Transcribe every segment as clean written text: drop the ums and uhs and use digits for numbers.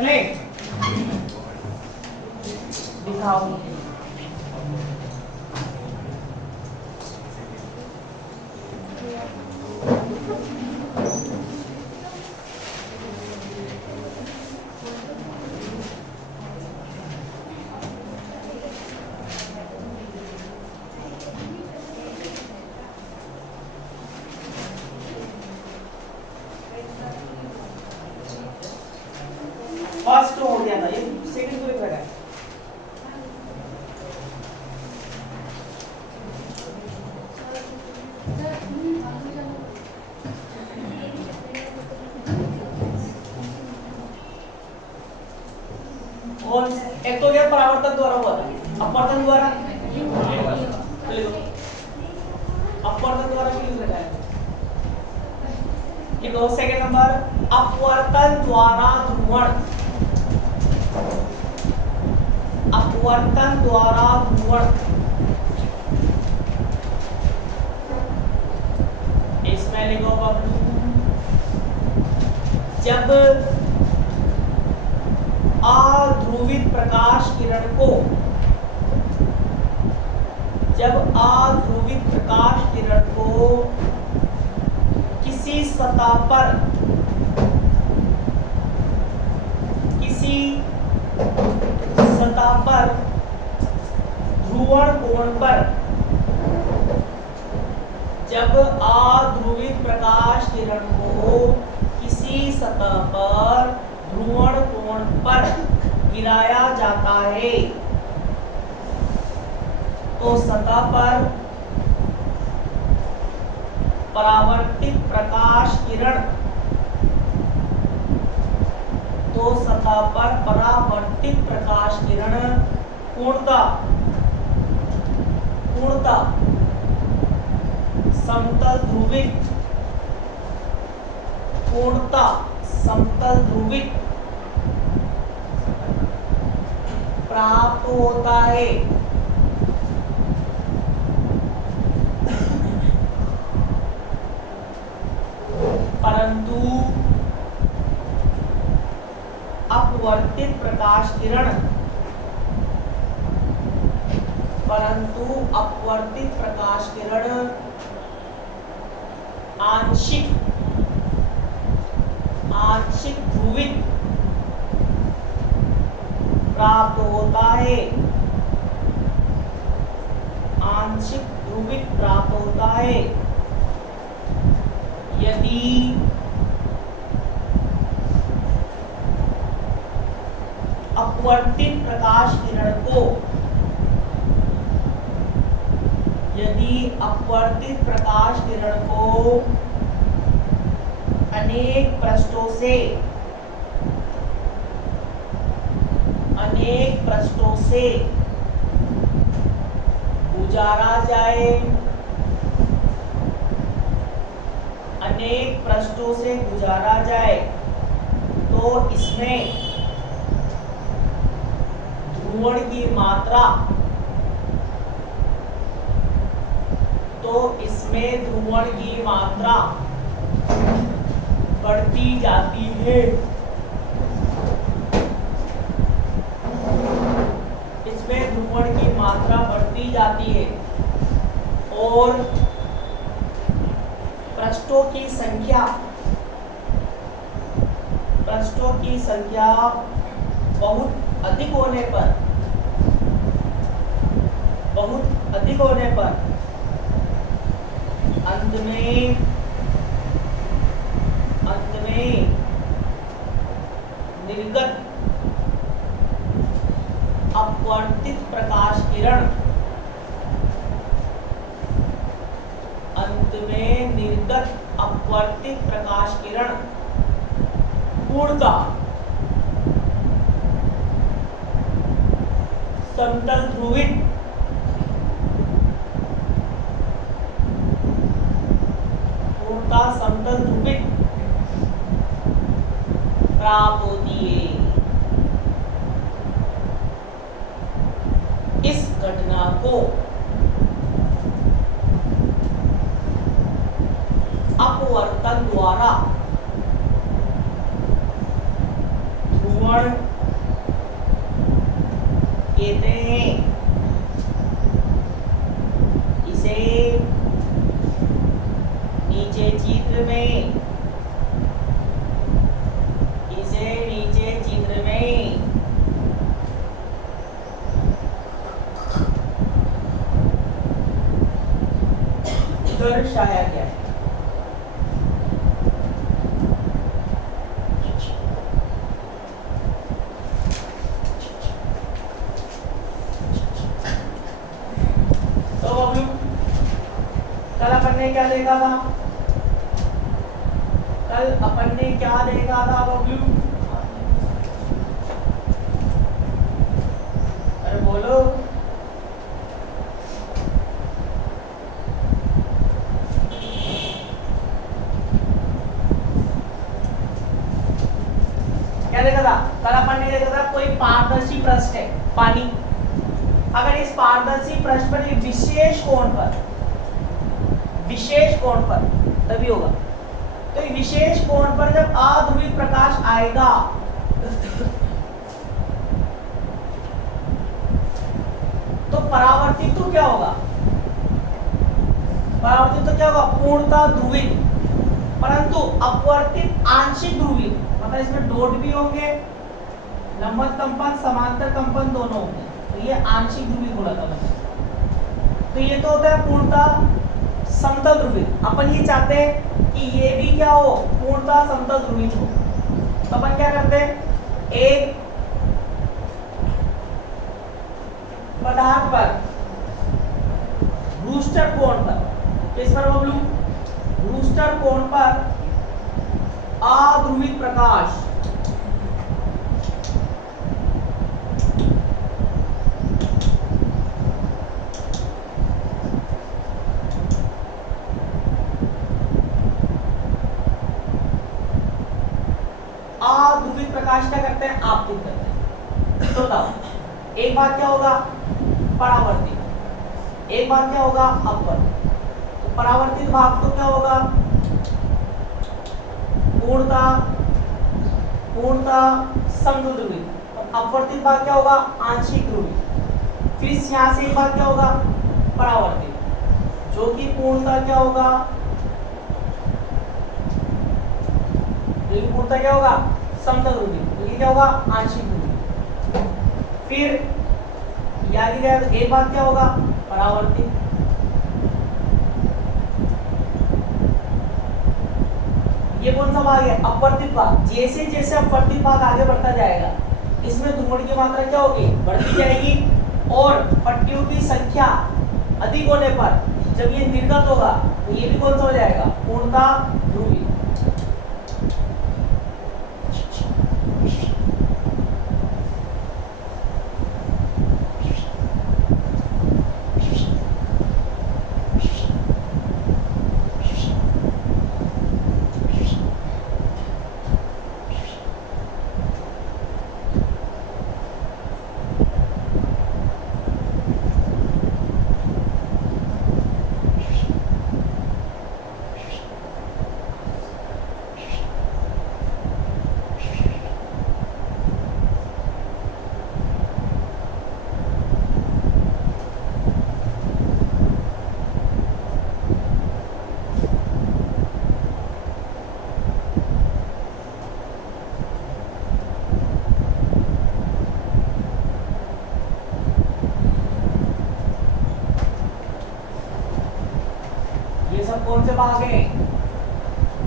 चले दिखाओ। फर्स्ट हो गया था, ये सेकंड को लिख रहा है। और एक तो क्या परावर्तन द्वारा हुआ था, अपवर्तन द्वारा अपवर्तन द्वारा भी लिख रखा है। ये दो सेकंड नंबर अपवर्तन द्वारा ध्रुवण, अपवर्तन द्वारा ध्रुवण। इसमें लिखो बबलू, जब अध्रुवित प्रकाश किरण को, जब अध्रुवित प्रकाश किरण को किसी सतह पर, किसी सतह पर ध्रुवण कोण पर, जब अध्रुवित प्रकाश किरण को किसी सतह पर ध्रुवण कोण पर गिराया जाता है तो सतह पर परावर्तित प्रकाश किरण, तो सतह पर परावर्तित प्रकाश किरण पूर्णतः समतल ध्रुवित, पूर्णतः समतल ध्रुवित प्राप्त होता है। परंतु अपवर्तित प्रकाश किरण, परंतु अपवर्तित प्रकाश किरण आंशिक ध्रुवित प्राप्त होता है, आंशिक ध्रुवित प्राप्त होता है यदि अपवर्तित प्रकाश किरण को, यदि अपवर्तित प्रकाश किरण को अनेक पृष्ठों से गुजारा जाए, अनेक पृष्ठों से गुजारा जाए तो इसमें ध्रुवण की मात्रा, तो इसमें ध्रुवण की मात्रा बढ़ती जाती है, इसमें ध्रुवण की मात्रा बढ़ती जाती है और पृष्ठों की संख्या, पृष्ठों की संख्या बहुत अधिक होने पर, बहुत अधिक होने पर अंत में निर्गत अपवर्तित प्रकाश किरण, अंत में निर्गत अपवर्तित प्रकाश किरण पूर्णतः समतल ध्रुवित, पूर्णतः समतल ध्रुवित प्राप्त होती है। इस घटना को अपवर्तन द्वारा ध्रुवण ध्रुवण कहते हैं। इसे नीचे चित्र में दर्शाया गया है। तो अभी कल अपन ने क्या देखा था? कल अपन ने क्या देखा था बबलू? अरे बोलो। क्या देखा था? कल अपन ने देखा था कोई पारदर्शी पृष्ठ है, पानी। अगर इस पारदर्शी पृष्ठ पर विशेष कोण पर तभी होगा। तो विशेष कोण पर जब अध्रुवित प्रकाश आएगा तो परावर्तित तो क्या होगा? परावर्तित तो क्या होगा? पूर्णतः ध्रुवित, परंतु अपवर्तित आंशिक ध्रुवित। मतलब इसमें डॉट भी होंगे, लंबवत कंपन, समांतर कंपन दोनों होंगे। तो ये आंशिक ध्रुवित बोला था मैंने। तो ये तो होता है पूर्णतः समतल ध्रुवित। अपन ये चाहते हैं कि ये भी क्या हो? पूर्णतः समतल ध्रुवित हो। तो अपन क्या करते हैं? एक पदार्थ पर ब्रूस्टर कोण पर, किस पर बबलू? ब्रूस्टर कोण पर अध्रुवित प्रकाश अध्रुवित प्रकाश क्या करते हैं? आपतित करते हैं। तो बताओ, एक बात क्या होगा? परावर्तित। एक बात क्या होगा? अपवर्तित। तो परावर्तित भाग तो क्या होगा? पूर्णतः समतल ध्रुवित। और अपवर्तित भाग क्या होगा? आंशिक ध्रुवित। फिर यहाँ से एक भाग क्या होगा? परावर्तित, जो कि पूर्णतः क्या होगा? पूर्णतः क्या होगा? समतल ध्रुवित। तो ये क्या होगा? आंशिक ध्रुवित। फिर आगे गया तो एक भाग क्या होगा? परावर्तित। ये कौन सा भाग है? अपवर्तित भाग। जैसे जैसे अपवर्तित भाग आगे बढ़ता जाएगा, इसमें ध्रुवण की मात्रा क्या होगी? बढ़ती जाएगी। और पट्टियों की संख्या अधिक होने पर जब ये निर्गत होगा तो ये भी कौन सा हो जाएगा? पूर्णतः ध्रुवित। कौन से भाग हैं?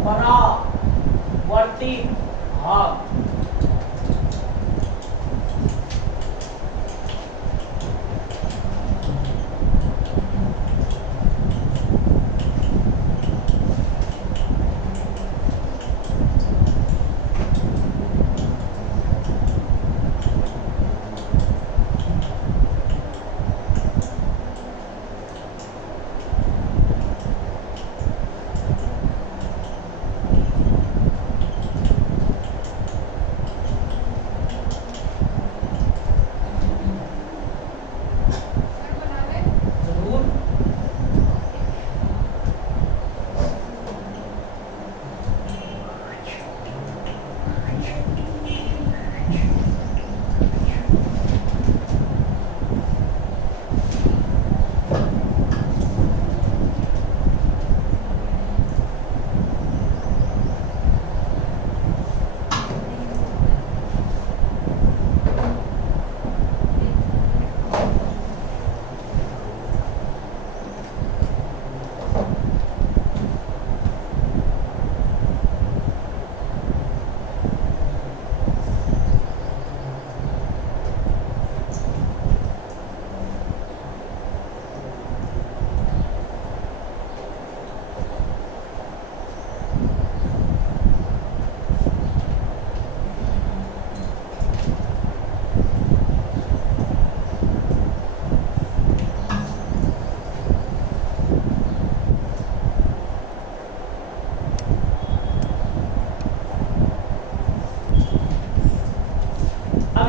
परावर्तित भाग।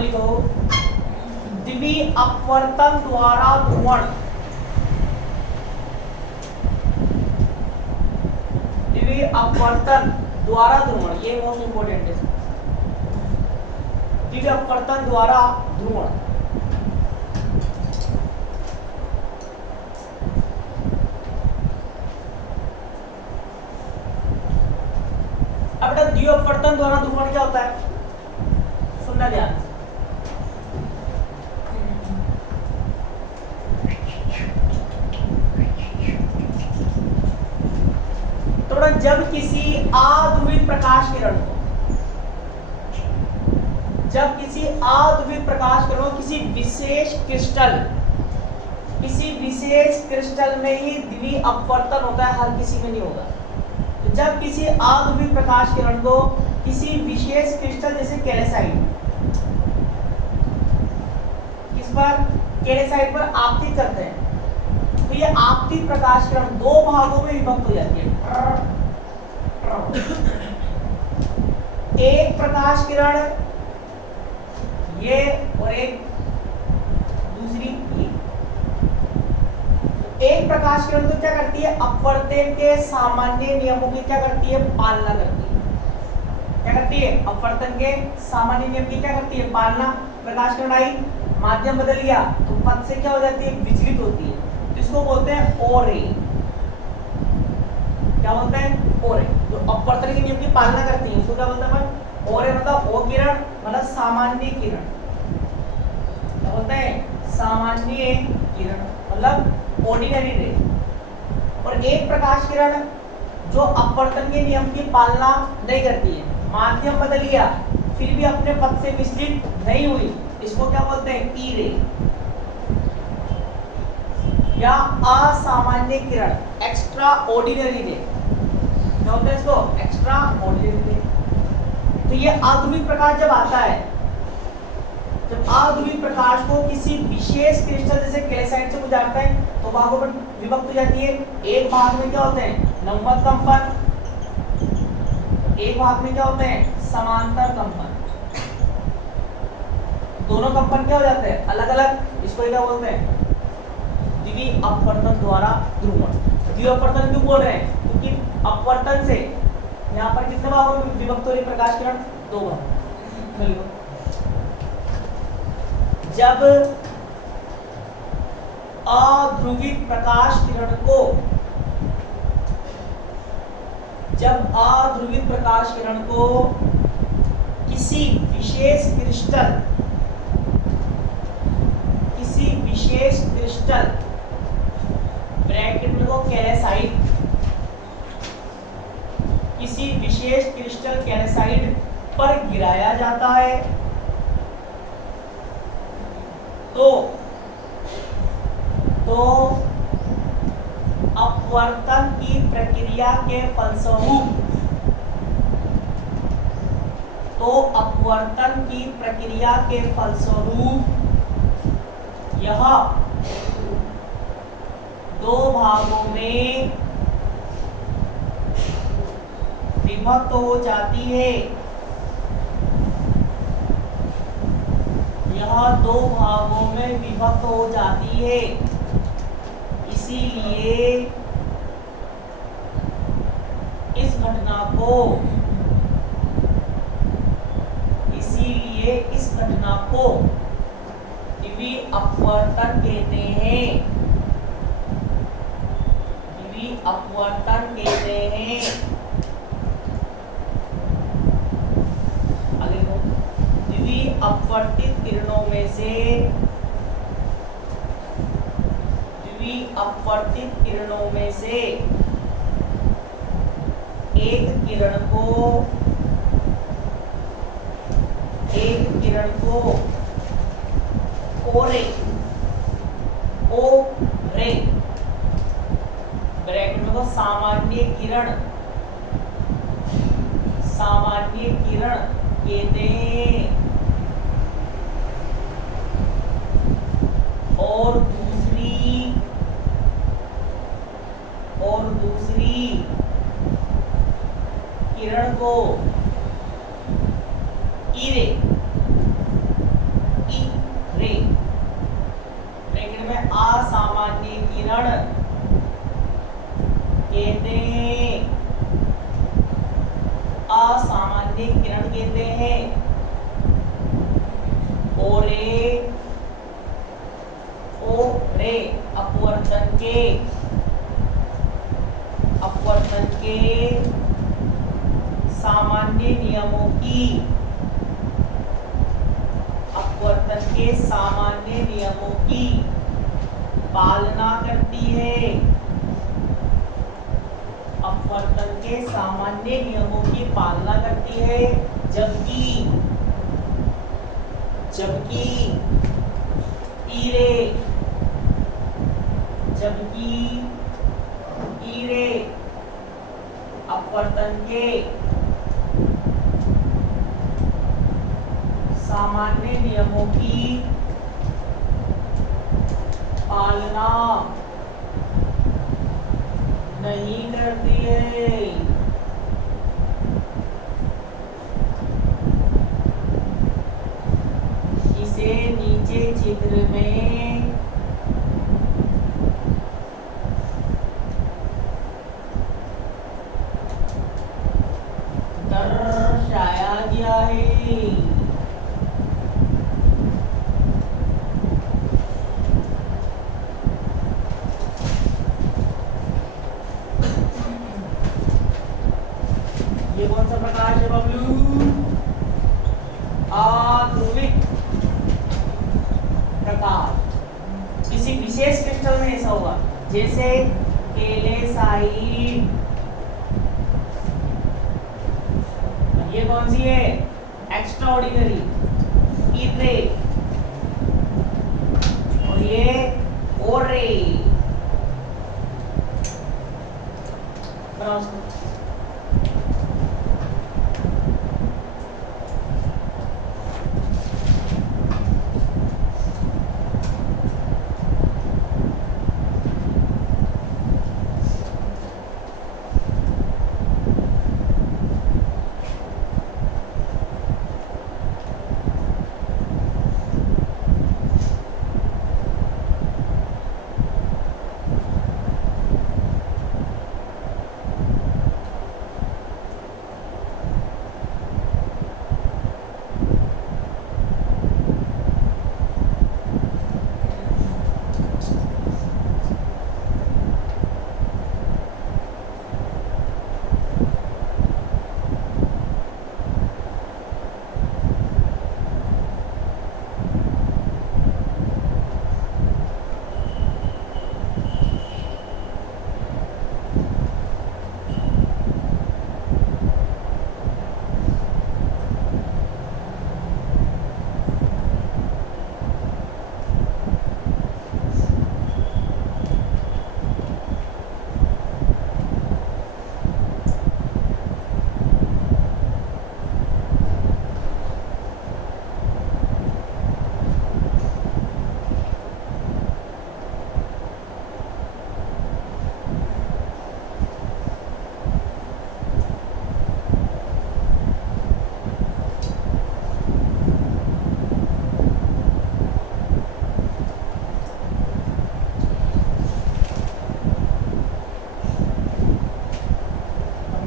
लिखो द्वि अपवर्तन द्वारा ध्रुवण, द्वि अपवर्तन द्वारा ध्रुवण, ये मोस्ट इंपोर्टेंट है, द्वि अपवर्तन द्वारा ध्रुवण। अब द्वि अपवर्तन द्वारा ध्रुवण क्या होता है, सुनना ध्यान से। तो जब किसी अध्रुवित प्रकाश किरण को, जब किसी अध्रुवित प्रकाश किरण को किसी विशेष क्रिस्टल में ही द्वि अपवर्तन होता है, हर किसी में नहीं होगा। तो जब किसी अध्रुवित प्रकाश किरण को किसी विशेष क्रिस्टल जैसे कैल्साइट, किस पर, कैल्साइट पर आपतित करते हैं, तो ये आपतित प्रकाश किरण दो भागों में विभक्त हो जाती है। एक प्रकाश किरण ये और एक दूसरी ये। एक प्रकाश किरण तो क्या करती है, अपवर्तन के सामान्य नियमों की क्या करती है, पालना करती है। क्या करती है, अपवर्तन के सामान्य नियम की क्या करती है, पालना। प्रकाश किरण आई, माध्यम बदल गया तो पथ से क्या हो जाती है, विचलित होती है, इसको बोलते हैं ओ रे। क्या बोलते हैं, ओ रे। जो अपवर्तन के नियम की पालना करती है उसको क्या बोलते हैं, ओ रे मतलब ओ किरण मतलब सामान्य किरण। क्या बोलते हैं, सामान्य किरण मतलब ऑर्डिनरी रे। और एक प्रकाश किरण जो अपवर्तन के नियम की पालना नहीं करती है, माध्यम बदल गया फिर भी अपने पथ से विचलित नहीं हुई, इसको क्या बोलते हैं, ई रे या असामान्य किरण, एक्स्ट्रा ऑर्डिनरी रे। क्या होता है इसको, एक्स्ट्रा ऑर्डिनरी रे। तो ये अध्रुवित प्रकाश जब आता है, जब अध्रुवित प्रकाश को किसी विशेष क्रिस्टल जैसे कैल्साइट से गुजारता है तो भागों में विभक्त हो जाती है। एक भाग में क्या होते हैं, नमक कंपन, एक भाग में क्या होते हैं, समांतर कंपन। दोनों कंपन क्या हो जाते हैं, अलग अलग। इसको क्या बोलते हैं, द्वि अपवर्तन द्वारा ध्रुवण। द्वि अपवर्तन क्यों बोल रहे हैं, क्योंकि अपवर्तन से यहाँ पर कितने भागों में विभक्त हो रही प्रकाश किरण, दो भाग। जब अध्रुवित प्रकाश किरण को, जब अध्रुवित प्रकाश किरण को किसी विशेष क्रिस्टल, किसी विशेष क्रिस्टल ब्रैकेट में को कैल्साइट, किसी विशेष क्रिस्टल कैल्साइट पर गिराया जाता है तो अपवर्तन की प्रक्रिया के फलस्वरूप, तो अपवर्तन की प्रक्रिया के फलस्वरूप यह दो भागों में विभक्त हो जाती है। यह दो भागों में विभक्त हो जाती है। इसीलिए इस घटना को, इसीलिए इस घटना को द्वि अपवर्तन कहते हैं, द्वि अपवर्तन कहते हैं। आगे देखो, द्वि अपवर्तित किरणों में से, द्वि अपवर्तित किरणों में से एक किरण को ओ रे ब्रैकेट में को सामान्य किरण कहते हैं, और दूसरी किरण को ई रे किरण कहते हैं। ओ रे अपवर्तन के सामान्य नियमों की पालना करती है। अपवर्तन के सामान्य नियमों की पालना करती है, जबकि ई रे अपवर्तन के सामान्य नियमों की पालना नहीं करती है। इसे नीचे चित्र में दर्शाया गया है। ये कौन सा प्रकाश है बबलू? आध्रुविक प्रकाश। किसी विशेष क्रिस्टल में ऐसा होगा, जैसे कैल्साइट। ये कौन सी है? एक्स्ट्रा ऑर्डिनरी ईरे, और ये ओरे।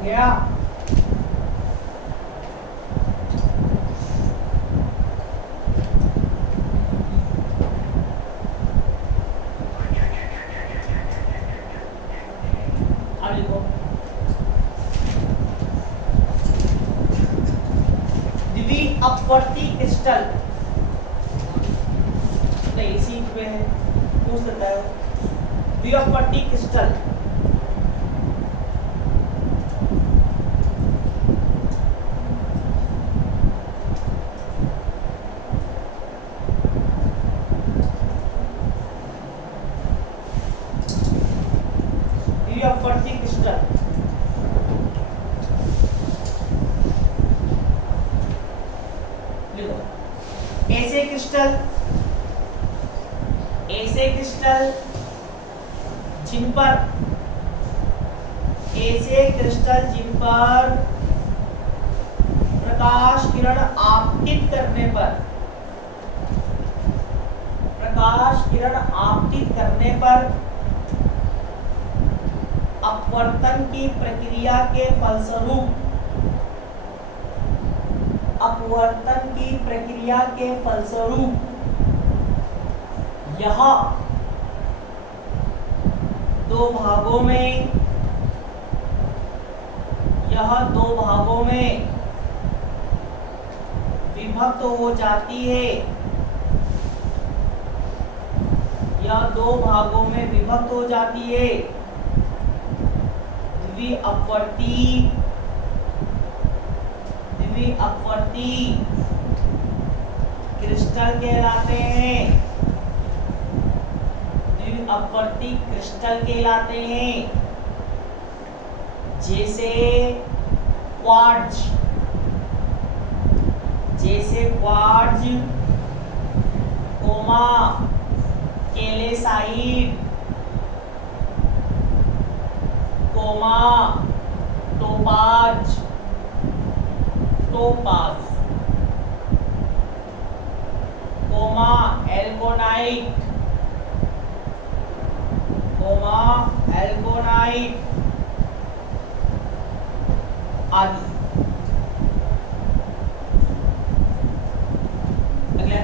गया। अब लिखो द्विअपवर्ती क्रिस्टल, नहीं इसी में पूछ सकता है। द्विअपवर्ती क्रिस्टल ऐसे क्रिस्टल जिन पर प्रकाश किरण आपतित करने पर अपवर्तन की प्रक्रिया के फलस्वरूप अपवर्तन की प्रक्रिया के फलस्वरूप यह दो भागों में विभक्त हो जाती है। यह दो भागों में विभक्त हो जाती है। द्विअपवर्ती क्रिस्टल कहलाते हैं। द्विअपवर्ती क्रिस्टल कहलाते हैं, जैसे quartz, comma calcite, comma topaz, comma aragonite, आदि। अगला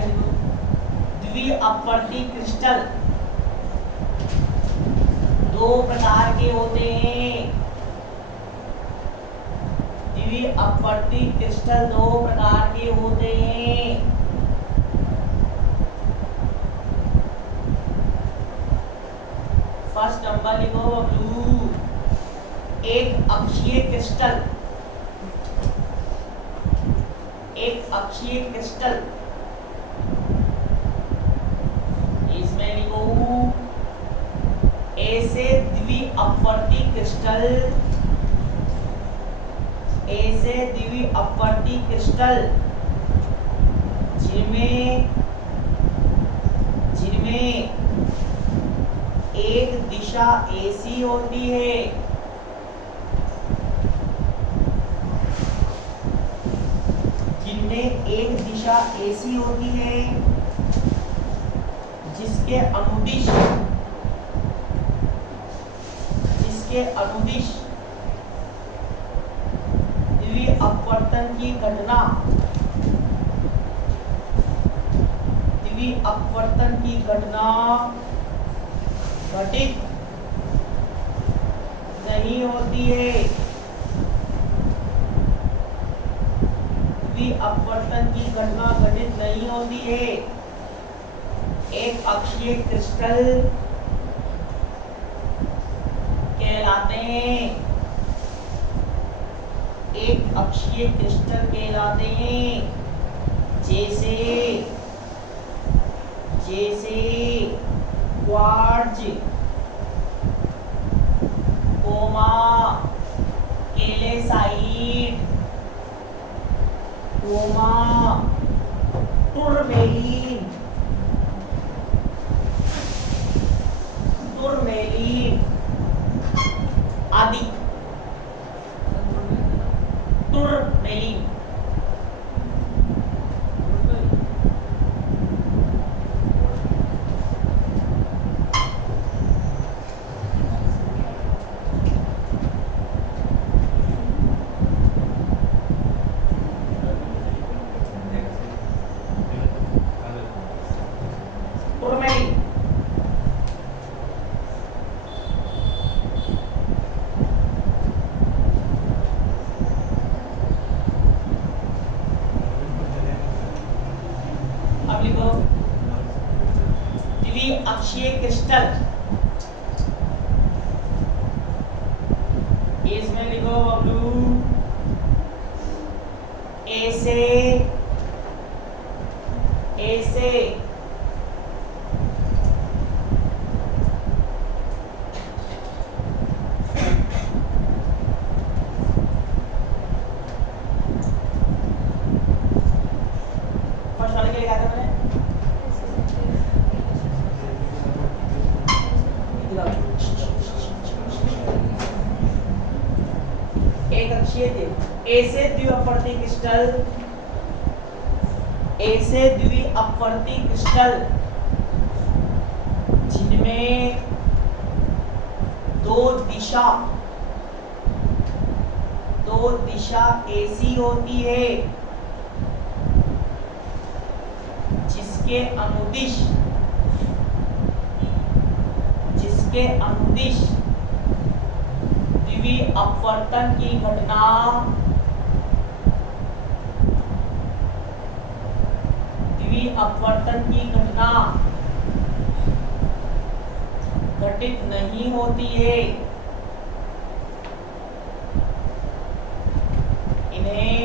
द्विअपवर्ती क्रिस्टल दो प्रकार के होते हैं। द्विअपवर्ती क्रिस्टल दो प्रकार के होते हैं। फर्स्ट नंबर लिखो ब्लू, एक अक्षीय क्रिस्टल। इसमें लिखो ऐसे द्विअपवर्ती क्रिस्टल जिनमें एक दिशा ऐसी होती है जिसके अनुदिश द्विअपवर्तन की घटना घटित नहीं होती है। द्विअपवर्तन की घटना घटित नहीं होती है। एक अक्षीय क्रिस्टल कहलाते हैं। जैसे क्वार्ट्ज, कोमा कैल्साइट, कोमा टूरमेलिन आदि। टूरमेलिन द्विअक्षीय क्रिस्टल, इसमें लिखो बबलू ऐसे फर्स्ट वाले के लिए क्या करना है? एक अक्षीय थे ऐसे द्विअपवर्ती क्रिस्टल जिनमें दो दिशा ऐसी होती है जिसके अनुदिश द्विवीय अपवर्तन की घटना घटित नहीं होती है, इन्हें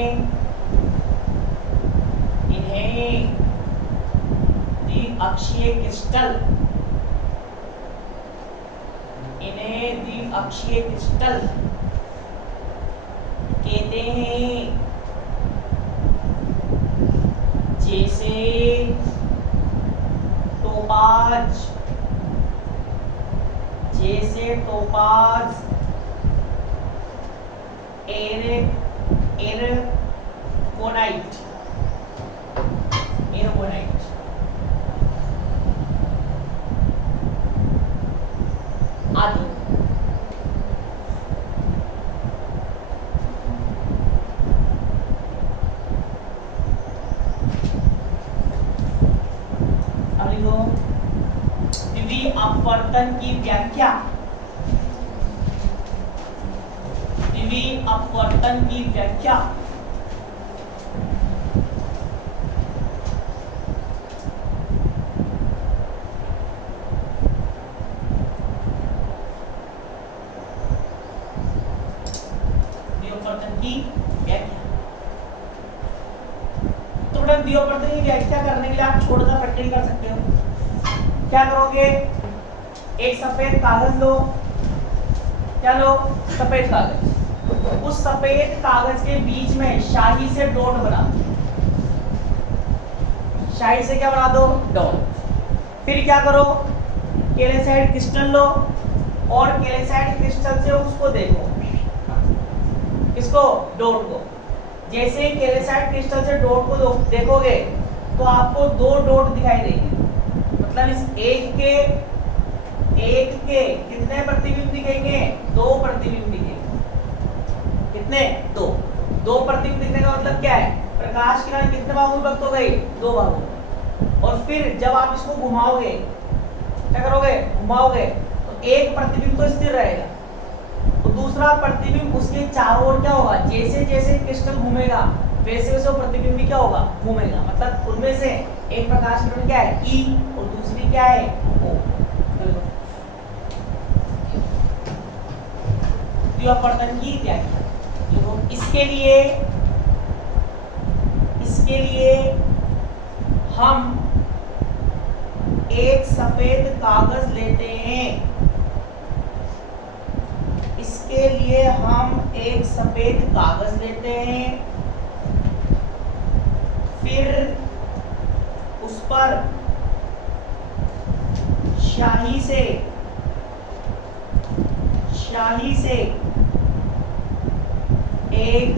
द्विअक्षीय क्रिस्टल कहते हैं। जैसे टोपाज, एरगोनाइट आदि। द्विवीय अपवर्तन की व्याख्या। तो बेटा द्विअपवर्तन की व्याख्या करने के लिए आप छोटा सा प्रैक्टिकल कर सकते हो। क्या करोगे, एक सफेद कागज लो, क्या लो, सफेद कागज, उस सफेद कागज के बीच में शाही से डॉट बना, शाही से क्या बना दो, डॉट। फिर क्या करो, कैल्साइट क्रिस्टल लो और कैल्साइट क्रिस्टल से उसको देखो, इसको डॉट को। जैसे ही कैल्साइट क्रिस्टल से डॉट को देखोगे तो आपको दो डॉट दिखाई देंगे, मतलब इस एक के कितने प्रतिबिंब दिखेंगे, दो प्रतिबिंब दिखेंगे। कितने, दो प्रतिबिंब दिखने का मतलब क्या है, प्रकाश किरण कितने भागों में विभक्त हो गई, दो भागों में। और फिर जब आप इसको घुमाओगे, क्या करोगे, घुमाओगे तो एक प्रतिबिंब तो स्थिर रहेगा, तो दूसरा प्रतिबिंब उसके चारों ओर क्या होगा, जैसे जैसे क्रिस्टल घूमेगा वैसे वैसे वो प्रतिबिंब भी क्या होगा, घूमेगा। मतलब उनमें से एक प्रकाश किरण क्या है, ई, और दूसरी क्या है, ओ। द्विअपवर्तन की व्याख्या। देखो इसके लिए हम एक सफेद कागज लेते हैं। इसके लिए हम एक सफेद कागज लेते हैं, फिर उस पर स्याही से एक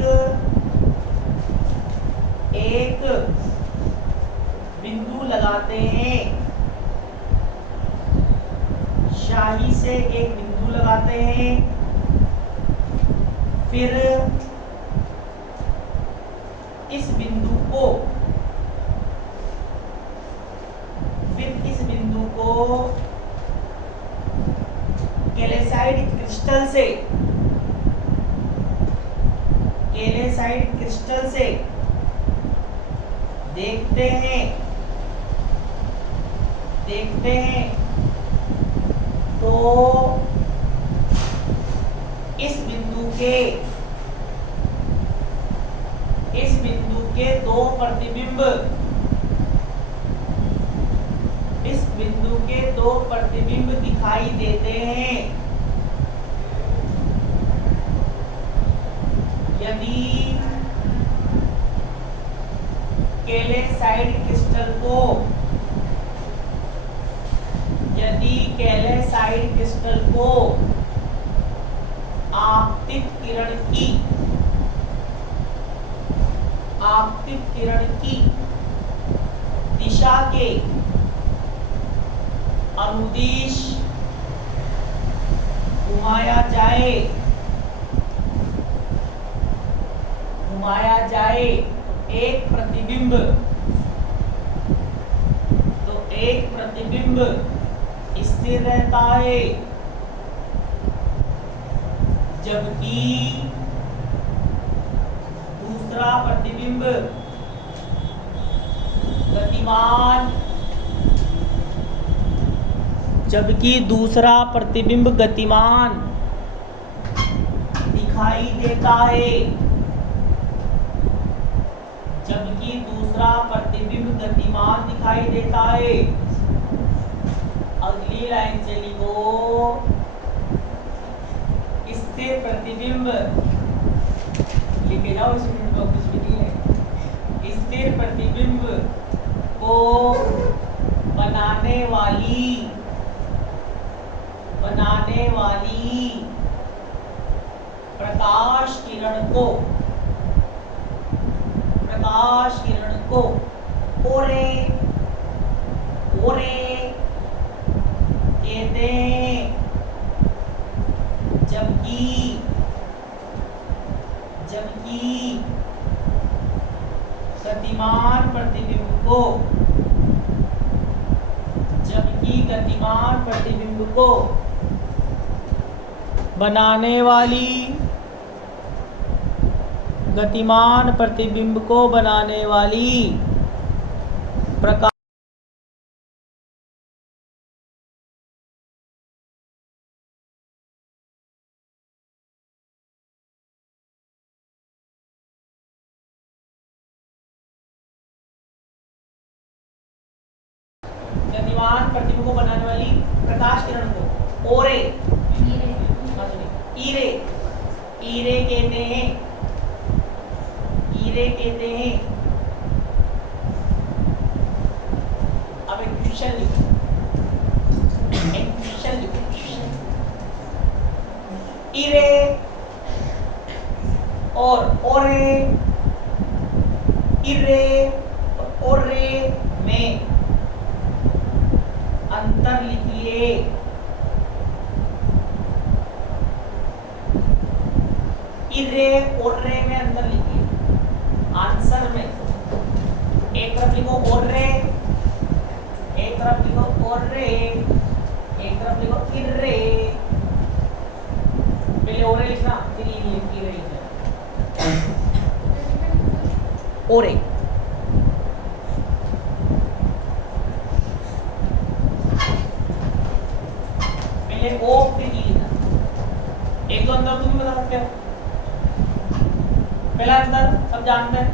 बिंदु लगाते हैं, स्याही से एक बिंदु लगाते हैं, फिर इस बिंदु को कैल्साइट क्रिस्टल से देखते हैं तो इस बिंदु के दो प्रतिबिंब दिखाई देते हैं। यदि कैल्साइट क्रिस्टल को आपतित किरण की दिशा के अनुदिश घुमाया जाए, एक प्रतिबिंब एक प्रतिबिंब स्थिर रहता है जबकि दूसरा प्रतिबिंब गतिमान दिखाई देता है। जबकि दूसरा प्रतिबिंब गतिमान दिखाई देता है। अगली लाइन से लिखो, स्थिर प्रतिबिंब लिखे जाओ, इसमें कुछ भी नहीं है। स्थिर प्रतिबिंब को बनाने वाली प्रकाश किरण को ओरे कहते हैं। जबकि गतिमान प्रतिबिंब को बनाने वाली प्रकाश किरण को ओरे ईरे कहते हैं। अब एक क्वेश्चन लिखो, ईरे और ओरे में अंतर लिखिए। इरे ओर्रे में अंतर लिखिए। आंसर में एक तरफ लिखो ओर्रे, एक तरफ लिखो ओर्रे, एक तरफ लिखो इर्रे। पहले ओरे लिखना, फिर इरे लिखना। ओरे पहले ओ फिर ई लिखना। एक दो अंतर तुम बता सकते हो। पहला अंतर सब जानते हैं,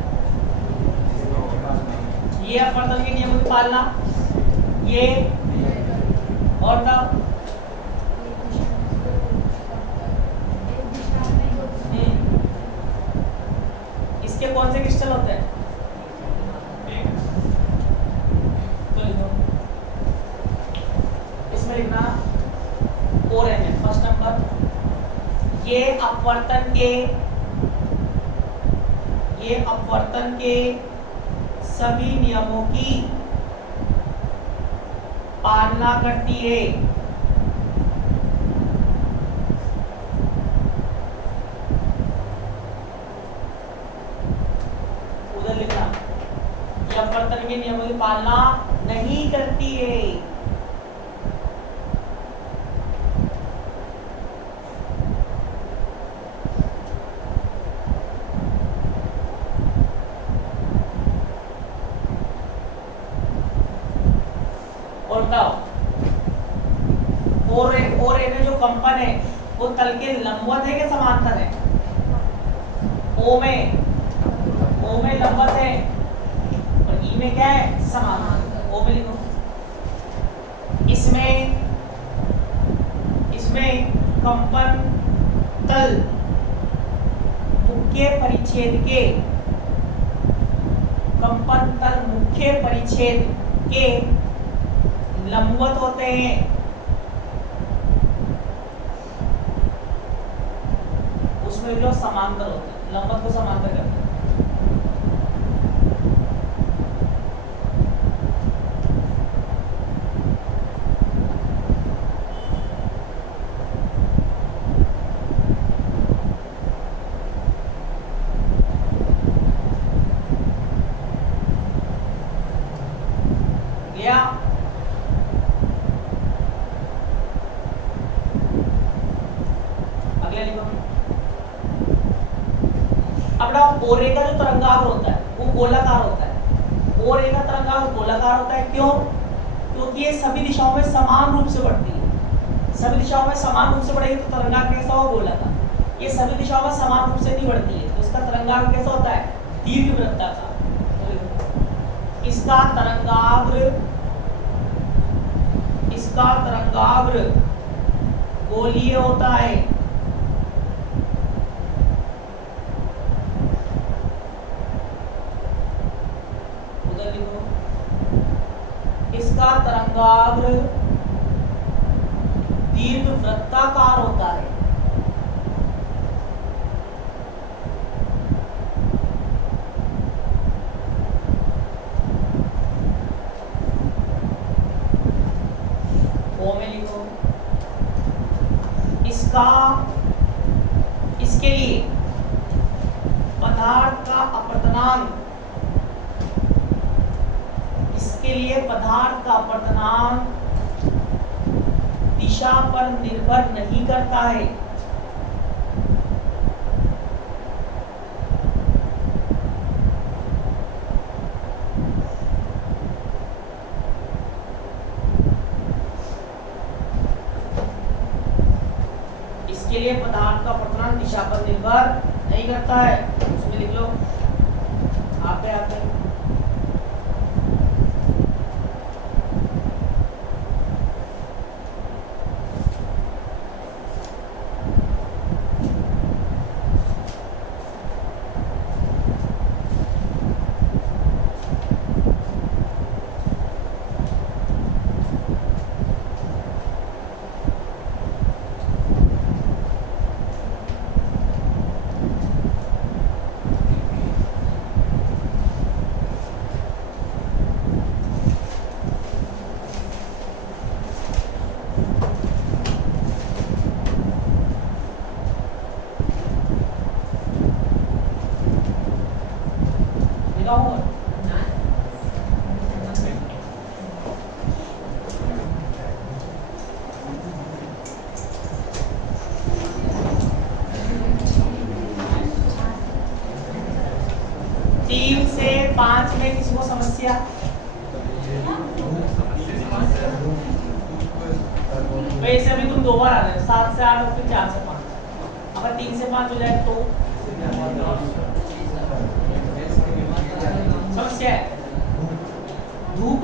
ये अपवर्तन के नियमों की पालना, ये और तब इसके कौन से क्रिस्टल होते हैं? तो लिखो, इसमें लिखना और है फर्स्ट नंबर, ये अपवर्तन के सभी नियमों की पालना करती है। उधर लिखना, ये अपवर्तन के नियमों की पालना नहीं करती है। और में जो कंपन है वो तल के लंबवत है कि समांतर है? ओ में लंबवत है और ई में क्या है? समांतर। ओ में लिखो। इसमें कंपन तल मुख्य परिच्छेद के लंबवत होते हैं। उसमें लोग समांतर होते हैं, लंबवत को समांतर करते हैं। गया ओ रे का जो तरंगाग्र होता है वो गोलाकार होता है, ओ रे का तरंगाग्र गोलाकार होता है। क्यों? क्योंकि ये सभी दिशाओं में समान रूप से बढ़ती है। सभी दिशाओं में समान रूप से बढ़ेगी तो तरंगाग्र कैसा होगा? गोलाकार। ये सभी दिशाओं में समान रूप से नहीं बढ़ती है तो इसका तरंगाग्र कैसा होता है? दीर्घवृत्ताकार। इसका तरंगाग्र गोलीय होता है। उधर लिखो, इसका तरंगाग्र दीर्घवृत्ताकार होता है। में लिखो, इसके लिए पदार्थ का अपवर्तनांक, दिशा पर निर्भर नहीं करता है। इसके लिए पदार्थ का अपवर्तनांक दिशा पर निर्भर नहीं करता है। उसमें लिख लो आते आते तीन से 5 में किसी को समस्या? वैसे अभी तुम 2 बार आ रहे हो, 7 से 8 और फिर 4 से 5। अगर 3 से 5 हो जाए तो समस्या है। धूप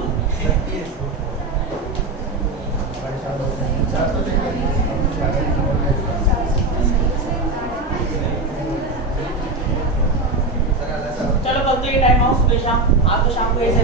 चलो कल तो ये टाइम आओ सुबह शाम, आज तो शाम को ऐसे